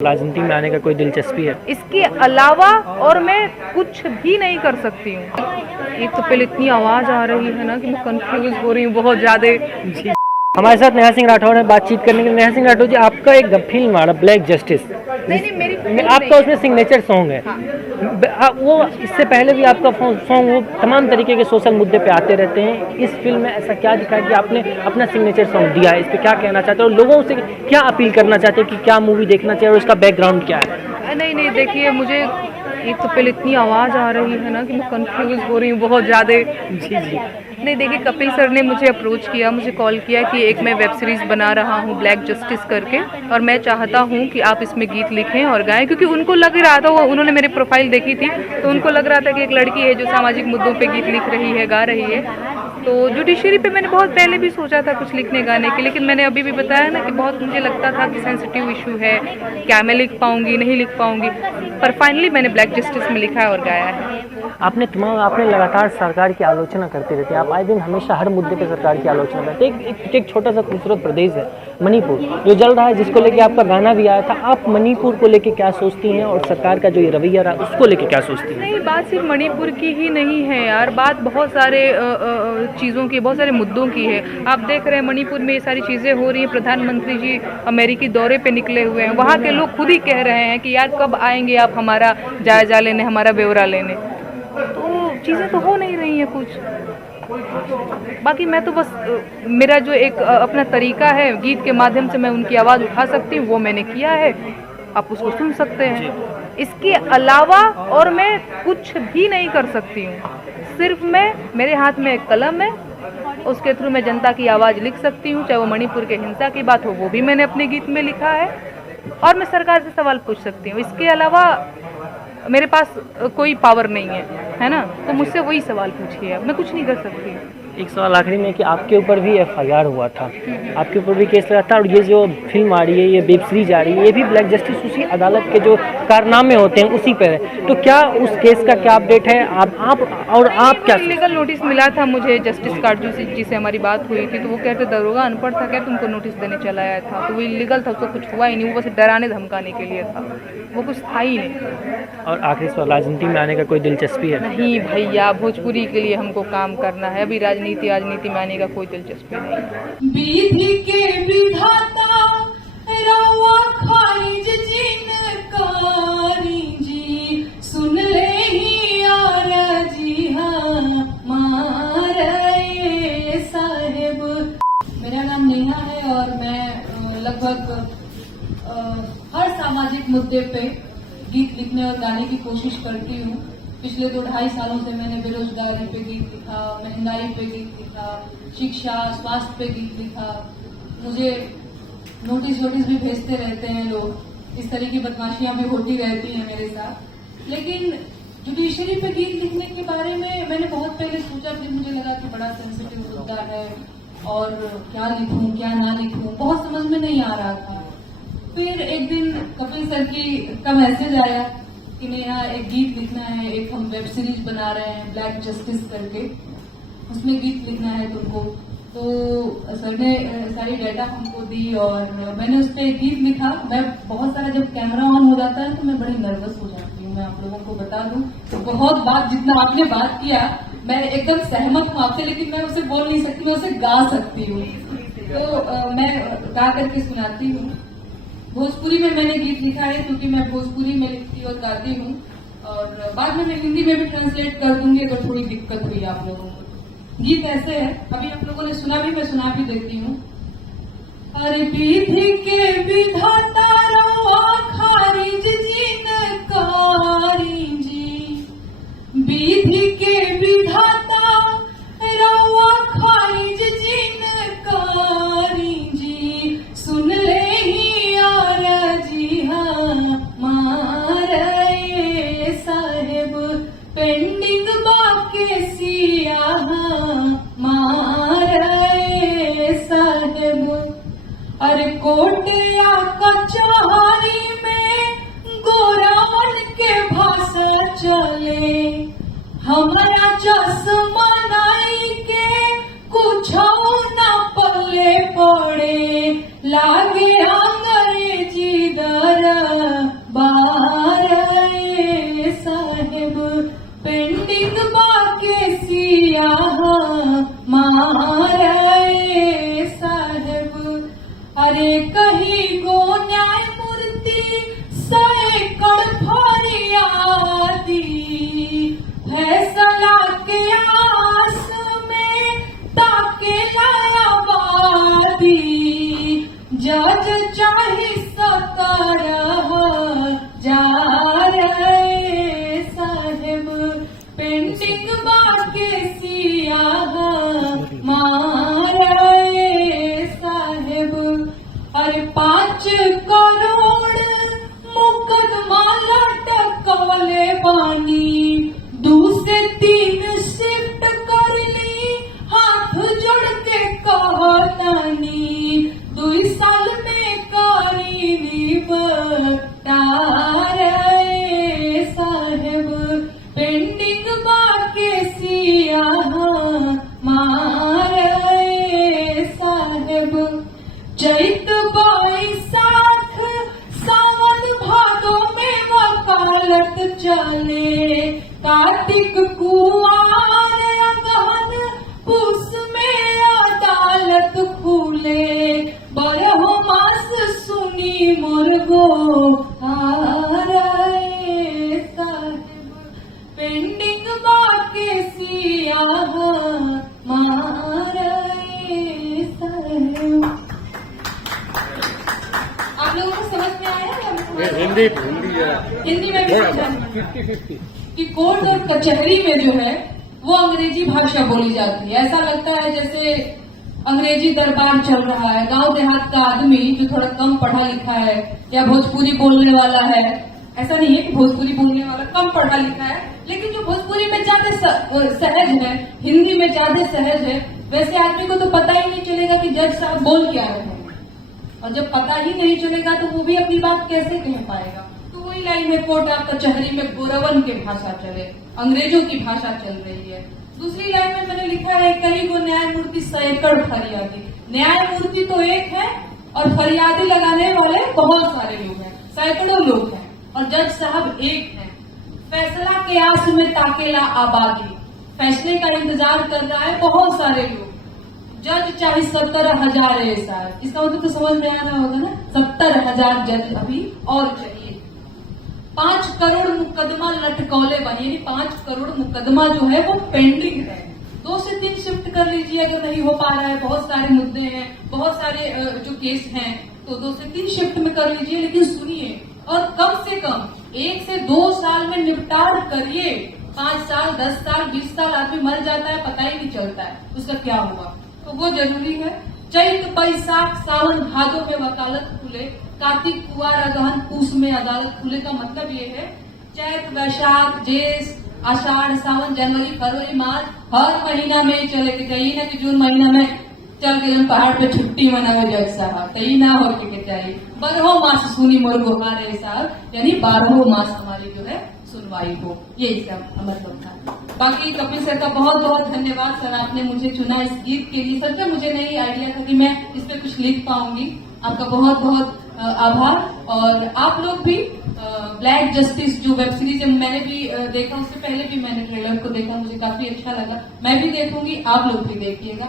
राजनीति में आने का कोई दिलचस्पी है? इसके अलावा और मैं कुछ भी नहीं कर सकती हूँ। एक तो पहले इतनी आवाज़ आ रही है ना कि मैं कंफ्यूज हो रही हूँ बहुत ज़्यादा। हमारे साथ नेहा सिंह राठौर ने बातचीत करने के लिए। नेहा सिंह राठौर जी, आपका एक फिल्म आ रहा ब्लैक जस्टिस, नहीं मेरी आपका उसमें सिग्नेचर सॉन्ग है। हाँ। वो इससे पहले भी आपका सॉन्ग वो तमाम तरीके के सोशल मुद्दे पे आते रहते हैं। इस फिल्म में ऐसा क्या दिखा कि आपने अपना सिग्नेचर सॉन्ग दिया है? इस पर क्या कहना चाहते हैं और लोगों से क्या अपील करना चाहते हैं कि क्या मूवी देखना चाहिए और उसका बैकग्राउंड क्या है? नहीं देखिए, मुझे एक तो पहले इतनी आवाज़ आ रही है ना कि मैं कंफ्यूज हो रही हूँ बहुत ज़्यादा। जी। नहीं देखिए, कपिल सर ने मुझे अप्रोच किया, मुझे कॉल किया कि एक मैं वेब सीरीज़ बना रहा हूँ ब्लैक जस्टिस करके, और मैं चाहता हूँ कि आप इसमें गीत लिखें और गाएं, क्योंकि उनको लग रहा था, उन्होंने मेरी प्रोफाइल देखी थी तो उनको लग रहा था कि एक लड़की है जो सामाजिक मुद्दों पे गीत लिख रही है, गा रही है। तो जुडिशरी पे मैंने बहुत पहले भी सोचा था कुछ लिखने गाने के, लेकिन मैंने अभी भी बताया ना कि बहुत मुझे लगता था कि सेंसिटिव इशू है, क्या मैं लिख पाऊंगी नहीं लिख पाऊंगी, पर फाइनली मैंने ब्लैक जस्टिस में लिखा है और गाया है। आपने लगातार सरकार की आलोचना करते रहते हैं, आप आए दिन हमेशा हर मुद्दे पे सरकार की आलोचना करते हैं। एक छोटा सा खूबसूरत प्रदेश है मणिपुर जो जल रहा है, जिसको लेके आपका गाना भी आया था। आप मणिपुर को लेके क्या सोचती हैं और सरकार का जो ये रवैया रहा उसको लेके क्या सोचती हैं? नहीं, बात सिर्फ मणिपुर की ही नहीं है यार, बात बहुत सारे चीज़ों की, बहुत सारे मुद्दों की है। आप देख रहे हैं मणिपुर में ये सारी चीज़ें हो रही हैं। प्रधानमंत्री जी अमेरिकी दौरे पे निकले हुए हैं, वहाँ के लोग खुद ही कह रहे हैं कि यार कब आएंगे आप हमारा जायजा लेने, हमारा ब्यौरा लेने। तो चीज़ें तो हो नहीं रही हैं कुछ। बाकी मैं तो बस मेरा जो एक अपना तरीका है, गीत के माध्यम से मैं उनकी आवाज़ उठा सकती हूँ, वो मैंने किया है, आप उसको सुन सकते हैं। इसके अलावा और मैं कुछ भी नहीं कर सकती हूँ। सिर्फ मेरे हाथ में एक कलम है, उसके थ्रू मैं जनता की आवाज़ लिख सकती हूँ। चाहे वो मणिपुर के हिंसा की बात हो, वो भी मैंने अपने गीत में लिखा है, और मैं सरकार से सवाल पूछ सकती हूँ। इसके अलावा मेरे पास कोई पावर नहीं है ना, तो मुझसे वही सवाल पूछिए, मैं कुछ नहीं कर सकती। एक सवाल आखिरी में कि आपके ऊपर भी FIR हुआ था, आपके ऊपर भी केस लगा था, और ये जो फिल्म आ रही है, ये वेब सीरीज आ रही है, ये भी ब्लैक जस्टिस उसी अदालत के जो कारनामे होते हैं उसी पर है। तो क्या उस केस का क्या अपडेट है? आप क्या लीगल नोटिस मिला था मुझे जस्टिस काटजू जी से हमारी बात हुई थी, तो वो कहते दरोगा अनपढ़ था क्या, तुमको नोटिस देने चला आया था, तो वो इलीगल था, उसको कुछ हुआ ही नहीं, वो बस डराने धमकाने के लिए था, वो कुछ था ही नहीं। और आखिरी सवाल, राजनीति में आने का कोई दिलचस्पी है? नहीं भैया, भोजपुरी के लिए हमको काम करना है, अभी राजनीति में आने का कोई दिलचस्पी नहीं। विधि के विधाता रउआ खारिज जिनकारी जी, सुन ले ही आरजी हमारे साहेब। मेरा नाम नेहा है और मैं लगभग हर सामाजिक मुद्दे पे गीत लिखने और गाने की कोशिश करती हूँ। पिछले 2-2.5 सालों से मैंने बेरोजगारी पे गीत लिखा, महंगाई पे गीत लिखा, शिक्षा स्वास्थ्य पे गीत लिखा। मुझे नोटिस भी भेजते रहते हैं लोग, इस तरह की बदमाशियां भी होती रहती हैं मेरे साथ। लेकिन जुडिशरी पे गीत लिखने के बारे में मैंने बहुत पहले सोचा, फिर मुझे लगा कि बड़ा सेंसिटिव मुद्दा है और क्या लिखूं क्या ना लिखूं, बहुत समझ में नहीं आ रहा था। फिर एक दिन कपिल सर का मैसेज आया कि नेहा एक गीत लिखना है, एक हम वेब सीरीज बना रहे हैं ब्लैक जस्टिस करके, उसमें गीत लिखना है तुमको। तो सर ने सारी डाटा हमको दी और मैंने उस पर एक गीत लिखा। मैं बहुत सारा, जब कैमरा ऑन हो जाता है तो मैं बड़ी नर्वस हो जाती हूँ, मैं आप लोगों को बता दूं। तो बहुत बात, जितना आपने बात किया मैं एकदम सहमत हूँ आपसे, लेकिन मैं उसे बोल नहीं सकती, मैं उसे गा सकती हूँ। तो मैं गा करके सुनाती हूँ। भोजपुरी में मैंने गीत लिखा है क्योंकि मैं भोजपुरी में लिखती और गाती हूँ, और बाद में मैं हिंदी में भी ट्रांसलेट कर दूंगी अगर थोड़ी दिक्कत हुई आप लोगों को। गीत ऐसे है, अभी आप लोगों ने सुना भी, मैं सुना भी देती हूँ। अरे विधि के विधाता रउआ खारिज जिनकारी जी, विधि के विधाता रउआ खारिज जिनकारी जी, सुन ले ही आरजी हमारे साहेब। पेंडिंग बाके सिया हमारे साहेब। अरे कोटिया कचहरी में गोरावन के भाषा चले, हमारा चश्मा नाई के कुछ न पल्ले पड़े, लागे अंग्रेजी दर सैकड़ फरियादी, फैसला के आस में ताके आबादी, जज चाहे 70,000 साहेब, पेंटिंग बाके सियाह मारे साहेब, अरे 5 करोड़ मुकदमा लटकवले बानी, 2 से 3 शिफ्ट कर ली, हाथ जोड़ के कहतानी, 2 साल में करीनी बटारे साहेब, पेंडिंग बाके सियाह मारे साहेब, चैत बैसाख सावन भादो में वकालत चले, कार्तिक कुआर अगहन पुस में अदालत खुले, बरहो मास सुनी मुर्गो हारे साहेब, पेंडिंग बाके सियाह मारे साहेब। आप लोगों को समझ में आया या हिंदी हिंदी में भी समझा 50-50 कि कोर्ट और कचहरी में जो है वो अंग्रेजी भाषा बोली जाती है। ऐसा लगता है जैसे अंग्रेजी दरबार चल रहा है। गांव देहात का आदमी जो थोड़ा कम पढ़ा लिखा है या भोजपुरी बोलने वाला है, ऐसा नहीं है कि भोजपुरी बोलने वाला कम पढ़ा लिखा है, लेकिन जो भोजपुरी में ज्यादा सहज है, हिंदी में ज्यादा सहज है, वैसे आदमी को तो पता ही नहीं चलेगा कि जज साहब बोल क्या रहे हैं। और जब पता ही नहीं चलेगा तो वो भी अपनी बात कैसे कह पाएगा। तो वही लाइन में कोर्ट आप कचहरी में गोरवन की भाषा चले, अंग्रेजों की भाषा चल रही है। दूसरी लाइन में मैंने लिखा है कई गो न्यायमूर्ति सैकड़ फरियादी। न्यायमूर्ति तो एक है और फरियादी लगाने वाले बहुत सारे लोग हैं, सैकड़ों लोग हैं, और जज साहब एक हैं। फैसला के आस में ताकेला आबादी, फैसले का इंतजार कर रहा है बहुत सारे लोग। जज चाहे 70,000 साहब, इसका मतलब तो समझ में आ रहा होगा ना, 70,000 जज अभी और चाहिए। 5 करोड़ मुकदमा लटकौले बने, यानी 5 करोड़ मुकदमा जो है वो पेंडिंग है। 2 से 3 शिफ्ट कर लीजिए अगर नहीं हो पा रहा है, बहुत सारे मुद्दे हैं, बहुत सारे जो केस हैं, तो 2 से 3 शिफ्ट में कर लीजिए, लेकिन सुनिए, और कम से कम 1 से 2 साल में निपटार करिए। 5 साल 10 साल 20 साल आदमी मर जाता है, पता ही नहीं चलता है उसका क्या हुआ, तो वो जरूरी है। चैत बैसाख सावन भादो में वकालत खुले, कार्तिक कुआर अगहन पूस में अदालत खुले का मतलब ये है चैत वैशाख जेठ आषाढ़ सावन जनवरी फरवरी मार्च हर महीना में चले के कहीं ना कि जून महीना में चल के पहाड़ पे छुट्टी मनावे जज साहब, कहीं ना हो के चाहिए। 12 मास सुनी मोर गुहारे साहब, यानी 12 मास हमारी जो है सुनवाई हो, ये इसका मतलब था। बाकी कपिल सर का बहुत बहुत धन्यवाद सर, आपने मुझे चुना इस गीत के लिए। सच में मुझे नहीं आइडिया था कि मैं इस पे कुछ लिख पाऊंगी। आपका बहुत बहुत आभार। और आप लोग भी ब्लैक जस्टिस जो वेब सीरीज मैंने भी देखा, उससे पहले भी मैंने ट्रेलर को देखा, मुझे काफी अच्छा लगा। मैं भी देखूंगी, आप लोग भी देखिएगा।